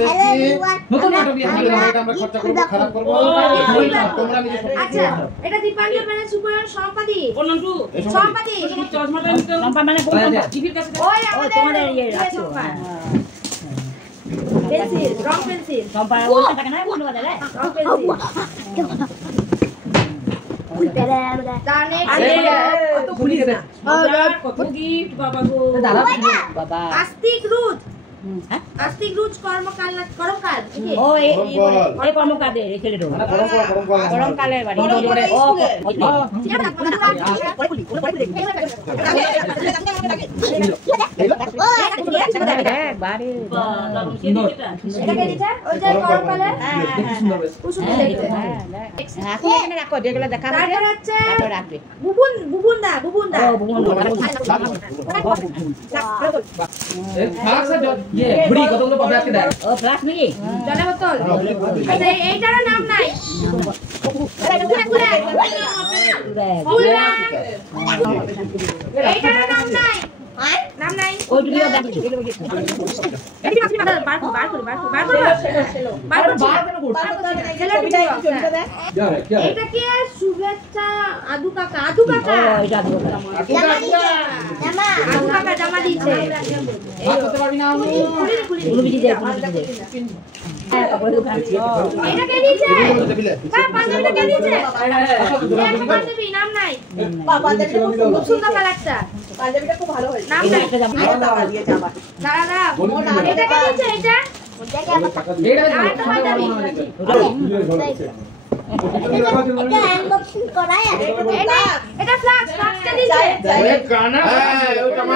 করতে এসেছি নতুন নাটক নিয়ে হাজির হলাম। এটা আমরা খরচা করব, খারাপ করব, তোমরা নিজে সব। আচ্ছা এটা দীপাঞ্জন মানে সুপার সম্পাদি কোনটু সম্পাদি চশমাটা নিতে সম্পাদ মানে কোন টিভির কাছে ওই তোমাদের ইয়ে রাখছো পেন্সিল রং পেন্সিল সম্পাদ ওটা থাকে না কোন বাজারে রং পেন্সিল তানে কত খুলি দে কত গিফট বাবা গো দাদা বাবা আস্তিক রুজ আস্তিক রুজ কর্মকাল ও এই কর্মকাল দে ছেলে রে কর্মকালের বাড়ি ও বাড়ি এটা কে দিছে ওই যে কর্মকালের সুন্দর সুন্দর দেখতে এখন এখানে রাখো যেগুলো দেখা তারপর হচ্ছে রাখবে বুবুন দা ও বুবুন ये बुड़ी কতগুলো পাবে আজকে দেখ ও ফ্লাস্ক নাকি জলে বোতল আচ্ছা এইটার নাম নাই এইটার নাম নাই নাম নাই ওই ভিডিও দেখ এটি মাছ বার এটা কি শুভেচ্ছা আদু কাকা এটা আদু কাকা জামা দিয়েছে আর করতে পারবি না আমি খুলি দে এটা কে দিয়েছে কার পাঞ্জাবিটা কে দিয়েছে পাঞ্জাবি নাম নাই পাঞ্জাবিটা খুব সুন্দর কালারটা পাঞ্জাবিটা খুব ভালো হয়েছে নাম নাই টাকা দিয়ে জামা দাদা এটা কে দিয়েছে এটা এটা আনবক্সিং করায় এটা ফ্লাক্স কে দিয়েছে ওই গানা ওই টাকা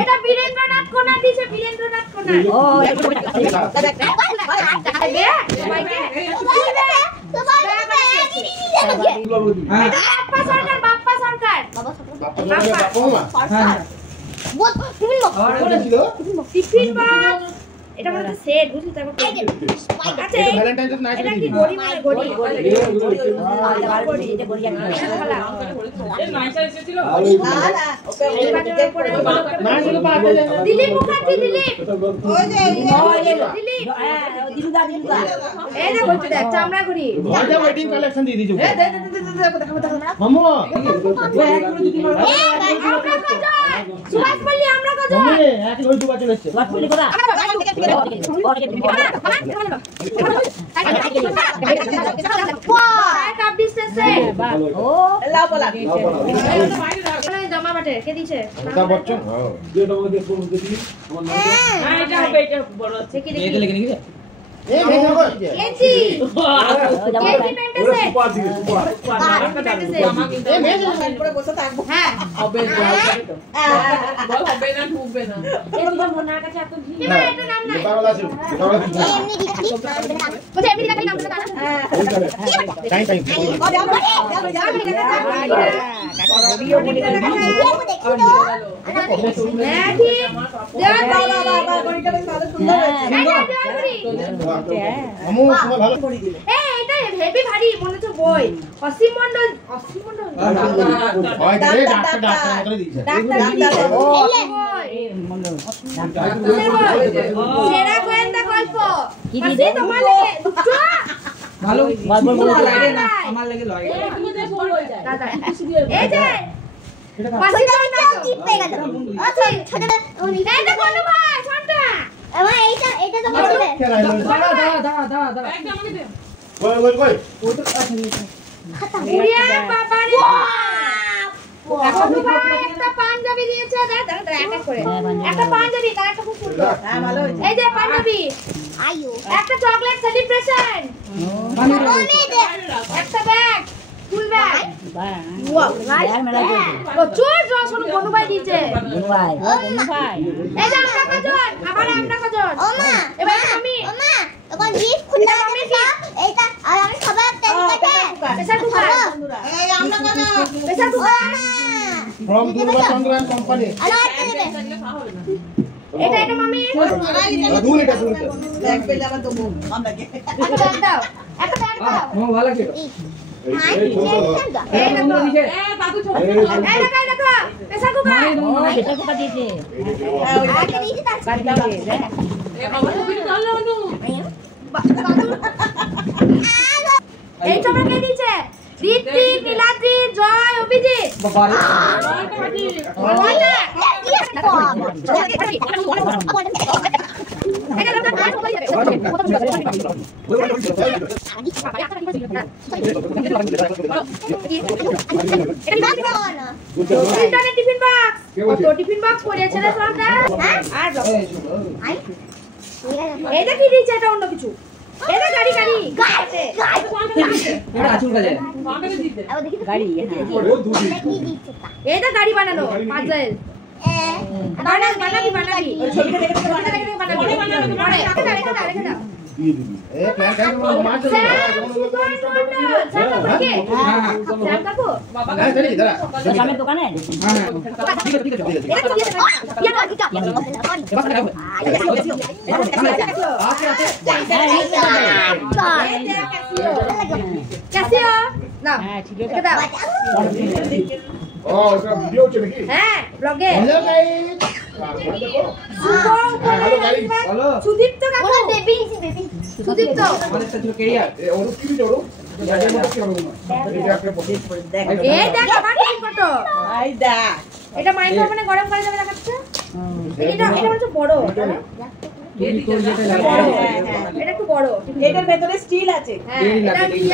এটা বীরেন্দ্রনাথ কোনা দিয়েছে বীরেন্দ্রনাথ কোনা ও বাপ্পা সরকার টিফিন বক্স এটা মানে সেট বুঝলি তারপর আচ্ছা এটা ভ্যালেন্টাইনস নাইট এটা কি গড়ি মানে গড়ি এটা গড়ি জানি এই নাইসা এসেছিল না ওকে পরে না ছিল পাতে দিলীপ মুখার্জি দিলীপ ওই যে দিলীপ দিলুদা এই যে বলতে দেখ চামড়া ঘড়ি ওইটা ওয়েটিং কালেকশন দিয়ে দিছো এ দে মামু ওই এক করে দিদি আমরা কত সুভাষ বলি আমরা কত এক ঘড়ি দুবার চলে এসেছে সুভাষ বলি কথা জামা বাটে কে দিছে হেভি ভারী মনে হচ্ছে বই অসীম মন্ডল সেরা গোয়েন্দা গল্প তোমার লাগে ভালো আমার লাগে লাগে এই যে পাশে যাও জিত পেয়ে গেল আচ্ছা ছোট এইটা কোন ভাই কোনটা ভাই এইটা তো বড় দে দাঁড়া একদম আমাকে দে কই ও তো খতম উড়িয়া বাবা রে একটা পাঞ্জাবি দিয়েছে দাঁড়া এক করে একটা পাঞ্জাবি তার একটা খুব সুন্দর হ্যাঁ ভালো হয়েছে এই যে পাঞ্জাবি আইও একটা চকলেট সেলিব্রেশন একটা ব্যাগ ফুল ব্যাগ ওয়াও নাইস প্রচুর রসন বনু ভাই দিয়েছে বনু ভাই এই যে আমরা কজন আবার আমরা কজন ওমা এবার আমি ওমা এখন গিফট খুলতে আমি এইটা আর আমি সবাই প্রেসার কুকার এই আমরা কজন প্রেসার কুকার from Durga সংগ্রাম কোম্পানি এটা মামি দূর এটা ব্যাগ পেলে আবার দেবো আমরা কে একটা দাও ও ভালো লাগে এই দেখো প্রেসার কুকার এটা কোথা দিয়েছে আগে দিয়েছে তার এই তোমরা কে দিয়েছে Ritwik Niladri Joy Abhijit tiffin box tiffin box করেছে না সবটা আর এটা কি দিয়েছে এটা অন্য কিছু এটা গাড়ি গাড়ি আছে এটা আচুর কাজে গাড়ি এটা গাড়ি বানানো পাজল বানাবি ছবিটা দেখে বানাবি দোকানে হ্যাঁ ব্লগে সুদীপ্ত কাকু সুদীপ্ত এই দেখ আবার কি ফটো আই দা এটা মাইক্রোওভেনে গরম করে দেবে দেখাচ্ছে এটা হচ্ছে বড় এটা একটু বড় এটার ভেতরে স্টিল আছে হ্যাঁ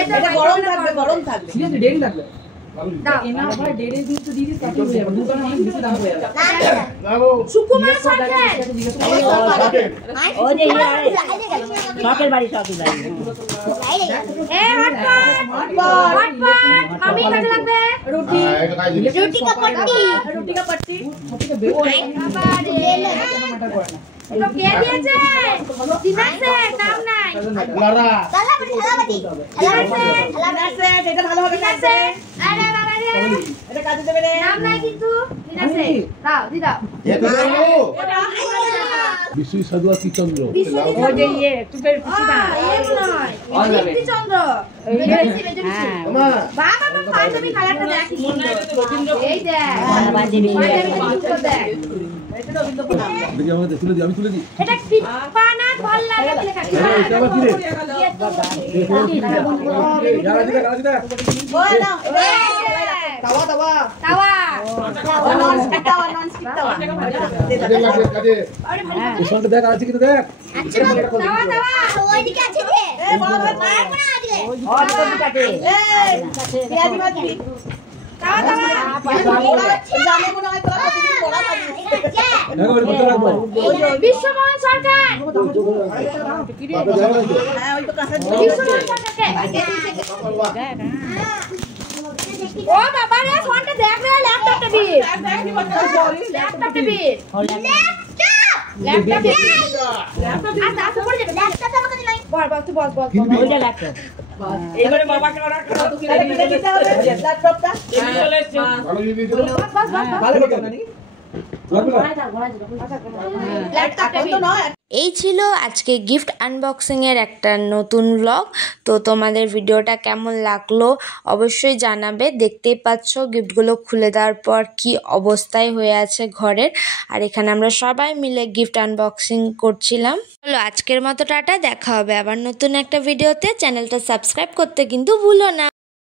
এটা গরম থাকবে ঠিক আছে ডেরি লাগবে না ভাই ডেরি দিন তো দিদি কাটি হয়ে যাবে দোকানে অনেক বেশি দাম হয়ে যাবে না গো সুকুমার সরকার ও যে শখের বাড়ি এ হটপট মামি কাজে লাগবে রুটি কা পট্টি তো কে দিয়েছে দিনাছে নাম নাই থালাবাটি এটা ভালো হবে দিনাছে আরে বাবা রে এটা কাজে দেবে রে নাম নাই কিন্তু দিনাছে দাও দি দাও বিশ্বী সাধুয়াতি চন্দ্র ও যে ইয়ে একটু বের পিছুটা এই নয় বিশ্বী চন্দ্র বাবা ফাইল তুমি কালারটা দেখ এই দেখ বাবা দেবী দেখ আমি তুলে দিই এটা পানা ভাল লাগে লেখা এটা আবার কি রে তাওয়া নন স্টিক তাওয়া ওখানে দেখ আছে কিন্তু দেখ আচ্ছা তাওয়া ওইদিকে আছে যে এ বড় ভাই মার না আজকে ওইদিকে আছে এই পেঁয়াজি মাছি জানে মনে হয় তোরা প্রতিদিন বড়া খাবি দেখো ওই কত রাখবো বিশ্বমোহন সরকার হ্যাঁ ওই তো কাছে বিশ্বমোহন সরকার ও বাবা রে ফোনটা দেখ রে laptop TV laptop TV laptop আচ্ছা আচ্ছা পড়ে যাবে ল্যাপটপটা আমাকে দিলাই বল ওইটা ল্যাপটপ এইবারে বাবাকে অর্ডার করো তো কি দিতে হবে ল্যাপটপটা চলে এসেছে ভালো করে নাকি এই ছিল আজকে গিফট আনবক্সিং এর একটা নতুন ব্লগ। তো তোমাদের ভিডিওটা কেমন লাগলো অবশ্যই জানাবে। দেখতেই পাচ্ছ গিফটগুলো খুলে দেওয়ার পর কি অবস্থায় হয়ে আছে ঘরের, আর এখানে আমরা সবাই মিলে গিফট আনবক্সিং করছিলাম। চলো আজকের মতো টাটা, দেখা হবে আবার নতুন একটা ভিডিওতে। চ্যানেলটা সাবস্ক্রাইব করতে কিন্তু ভুলো না।